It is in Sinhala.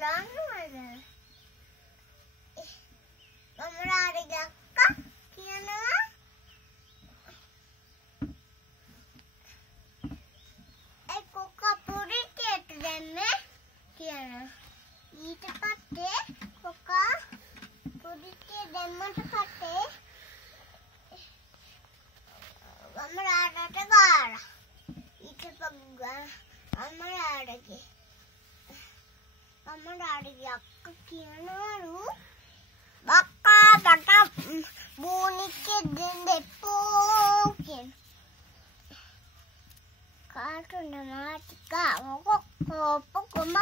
දන්නවද? මමරාට ගක්කා කියනවා ඒ කොක්කා පොඩිටියට දැම්මේ කියනවා. ඊට පස්සේ කොක්කා පොඩිටිය දැම්මට පස්සේ මමරාට ගාලා ඊට පස්සේ අම්මලාට අක්කා කියනවලු බක්කා බට බෝනික්කේ දෙන්න එපෝ කියන කාටුන මාටිකා මොකෝ කොම